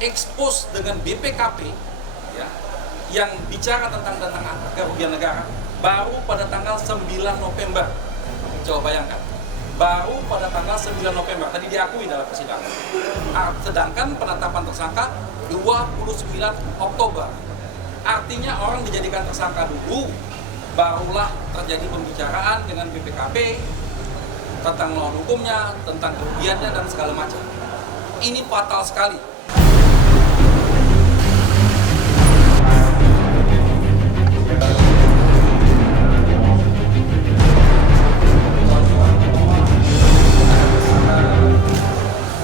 expose dengan BPKP ya, yang bicara tentang kerugian negara baru pada tanggal 9 November. Coba bayangkan, baru pada tanggal 9 November, tadi diakui dalam persidangan. Sedangkan penetapan tersangka 29 Oktober. Artinya orang dijadikan tersangka dulu, barulah terjadi pembicaraan dengan BPKP tentang melawan hukumnya, tentang kerugiannya, dan segala macam. Ini fatal sekali.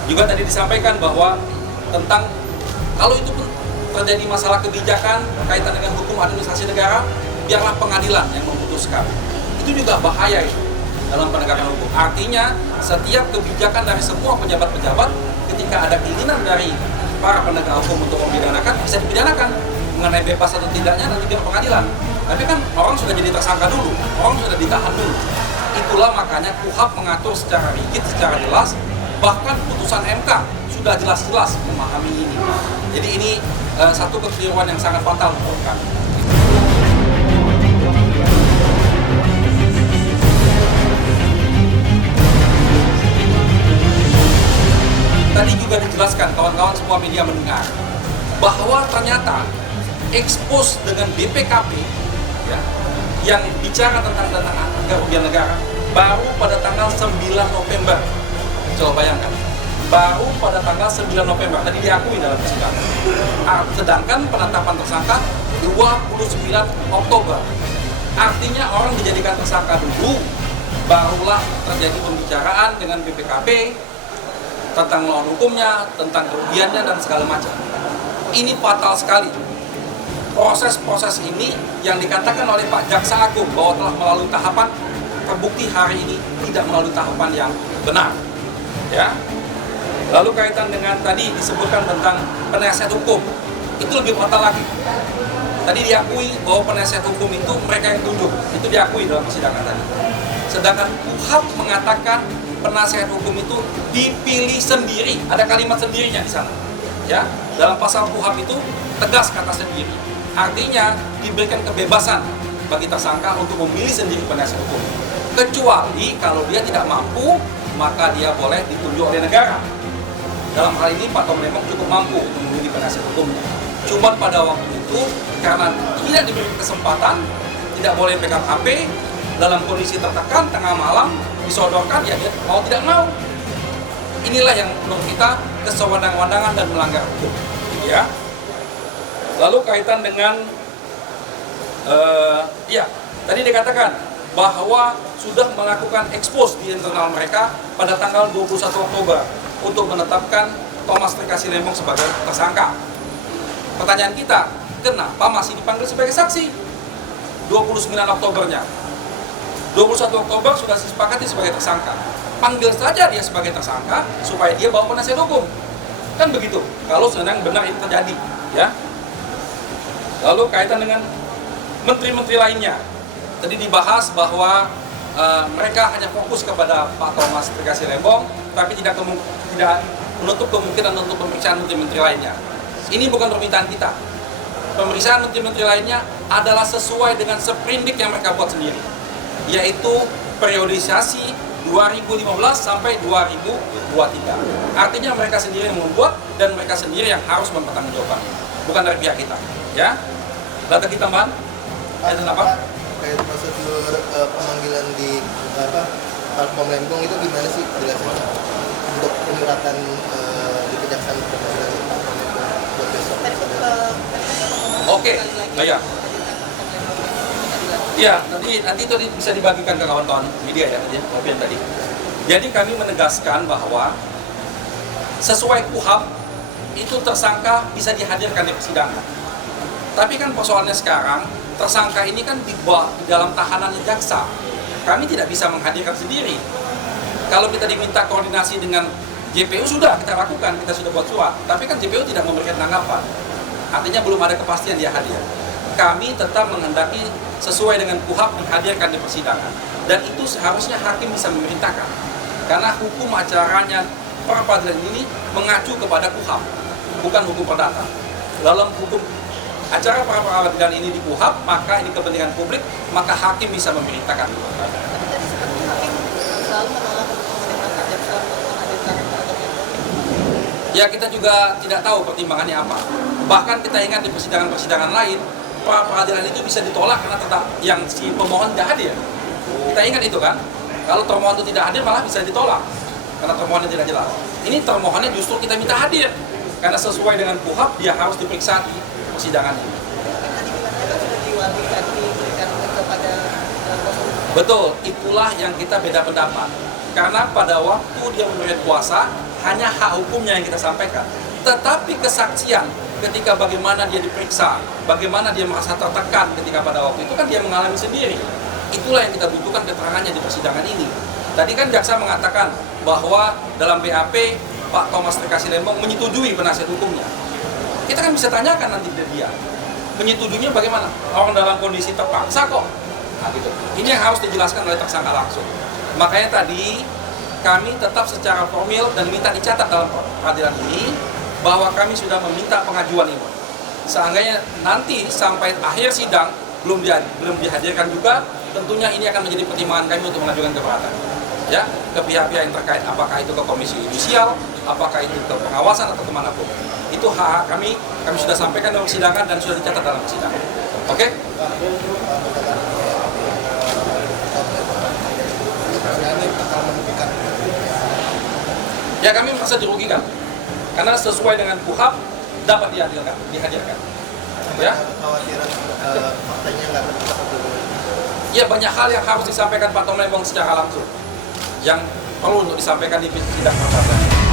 Juga tadi disampaikan bahwa tentang kalau itu pun terjadi masalah kebijakan kaitan dengan hukum administrasi negara, biarlah pengadilan yang memutuskan. Itu juga bahaya itu dalam penegakan hukum. Artinya setiap kebijakan dari semua pejabat-pejabat, ketika ada keinginan dari para penegak hukum untuk memidanakan, bisa dipidanakan. Mengenai bebas atau tidaknya nanti biar pengadilan. Tapi kan orang sudah jadi tersangka dulu, orang sudah ditahan dulu. Itulah makanya KUHP mengatur secara rigid, secara jelas. Bahkan putusan MK sudah jelas-jelas memahami ini. Jadi ini satu kekeliruan yang sangat fatal menurut kami. Tadi juga dijelaskan, kawan-kawan semua media mendengar, bahwa ternyata expose dengan BPKP ya, yang bicara tentang kerugian negara baru pada tanggal 9 November. Coba bayangkan, baru pada tanggal 9 November, tadi diakui dalam persidangan. Sedangkan penetapan tersangka 29 Oktober. Artinya orang dijadikan tersangka dulu, barulah terjadi pembicaraan dengan BPKP tentang melawan hukumnya, tentang kerugiannya, dan segala macam. Ini fatal sekali. Proses-proses ini yang dikatakan oleh Pak Jaksa Agung bahwa telah melalui tahapan, terbukti hari ini tidak melalui tahapan yang benar. Ya. Lalu kaitan dengan tadi disebutkan tentang penasihat hukum, itu lebih fatal lagi. Tadi diakui bahwa penasihat hukum itu mereka yang tunjuk, itu diakui dalam persidangan tadi. Sedangkan KUHP mengatakan penasihat hukum itu dipilih sendiri, ada kalimat sendirinya di sana. Ya, dalam pasal KUHP itu tegas kata sendiri. Artinya diberikan kebebasan bagi tersangka untuk memilih sendiri penasihat hukum. Kecuali kalau dia tidak mampu, maka dia boleh ditunjuk oleh negara. Dalam hal ini Pak Tom Lembong cukup mampu untuk memilih penasihat hukumnya. Cuma pada waktu itu karena tidak diberi kesempatan, tidak boleh pegang HP, dalam kondisi tertekan tengah malam disodorkan, ya dia mau tidak mau. Inilah yang menurut kita kesewenang-wenangan dan melanggar hukum. Ya. Lalu kaitan dengan tadi dikatakan bahwa sudah melakukan expose di internal mereka pada tanggal 21 Oktober untuk menetapkan Thomas Trikasih Lembong sebagai tersangka. Pertanyaan kita, kenapa masih dipanggil sebagai saksi? 29 Oktobernya. 21 Oktober sudah disepakati sebagai tersangka. Panggil saja dia sebagai tersangka supaya dia bawa penasihat hukum. Kan begitu, kalau sedang benar itu terjadi. Ya. Lalu kaitan dengan menteri-menteri lainnya. Tadi dibahas bahwa mereka hanya fokus kepada Pak Thomas Trikasih Lembong, tapi tidak menutup kemungkinan untuk pemeriksaan menteri-menteri lainnya. Ini bukan permintaan kita. Pemeriksaan menteri-menteri lainnya adalah sesuai dengan sprindik yang mereka buat sendiri, yaitu periodisasi 2015 sampai 2023. Artinya mereka sendiri yang membuat dan mereka sendiri yang harus mempertanggungjawabkan, bukan dari pihak kita. Ya, data kita tambahan? Ada apa? Kayak prosedur pemanggilan di Pak Tom Lembong itu gimana sih penjelasannya untuk penyuratan di Kejaksaan Pak Tom Lembong buat besok? Oke, ya. Ya, nanti itu bisa dibagikan ke kawan-kawan media ya tadi. Jadi kami menegaskan bahwa sesuai KUHP itu tersangka bisa dihadirkan di persidangan. Tapi kan persoalannya sekarang tersangka ini kan di dalam tahanan jaksa. Kami tidak bisa menghadirkan sendiri. Kalau kita diminta koordinasi dengan JPU sudah kita lakukan, kita sudah buat surat. Tapi kan JPU tidak memberikan tanggapan. Artinya belum ada kepastian dia hadir. Kami tetap menghendaki sesuai dengan KUHP dihadirkan di persidangan. Dan itu seharusnya hakim bisa memerintahkan. Karena hukum acaranya peradilan ini mengacu kepada KUHP. bukan hukum perdata. Dalam hukum acara pra peradilan ini di KUHP, maka ini kepentingan publik, maka hakim bisa memerintahkan. Tapi tadi seperti hakim selalu menolak untuk memerintahkan jaksa untuk menghadirkan para Ya kita juga tidak tahu pertimbangannya apa. Bahkan kita ingat di persidangan-persidangan lain, pra peradilan itu bisa ditolak karena tetap yang si pemohon tidak hadir. Kita ingat itu kan? Kalau termohon itu tidak hadir malah bisa ditolak karena termohonnya tidak jelas. Ini termohonnya justru kita minta hadir karena sesuai dengan KUHP dia harus diperiksa di persidangan ini. tadi dikatakan sudah diwakilkan diberikan kepada kuasa. Betul, itulah yang kita beda pendapat. Karena pada waktu dia memberikan kuasa, hanya hak hukumnya yang kita sampaikan. Tetapi kesaksian ketika bagaimana dia diperiksa, bagaimana dia merasa tertekan ketika pada waktu itu kan dia mengalami sendiri. Itulah yang kita butuhkan keterangannya di persidangan ini. Tadi kan jaksa mengatakan bahwa dalam BAP Pak Thomas Trekasi Lembong menyetujui penasihat hukumnya. Kita kan bisa tanyakan nanti dia, menyetujuinya bagaimana? Orang dalam kondisi terpaksa kok. Nah, gitu. Ini yang harus dijelaskan oleh tersangka langsung. Makanya tadi kami tetap secara formil dan minta dicatat dalam peradilan ini bahwa kami sudah meminta pengajuan ini. Seandainya nanti sampai akhir sidang belum dihadirkan juga, tentunya ini akan menjadi pertimbangan kami untuk mengajukan keberatan. Ya, ke pihak-pihak yang terkait, apakah itu ke Komisi Yudisial, apakah itu ke pengawasan atau kemanapun. Itu hak kami sudah sampaikan dalam persidangan dan sudah dicatat dalam persidangan. Oke? Ya kami merasa dirugikan karena sesuai dengan KUHP dapat dihadirkan. Ya. Kekhawatiran faktanya nggak terungkap. Ya banyak hal yang harus disampaikan Pak Tom Lembong secara langsung yang perlu untuk disampaikan di sidang pra peradilan.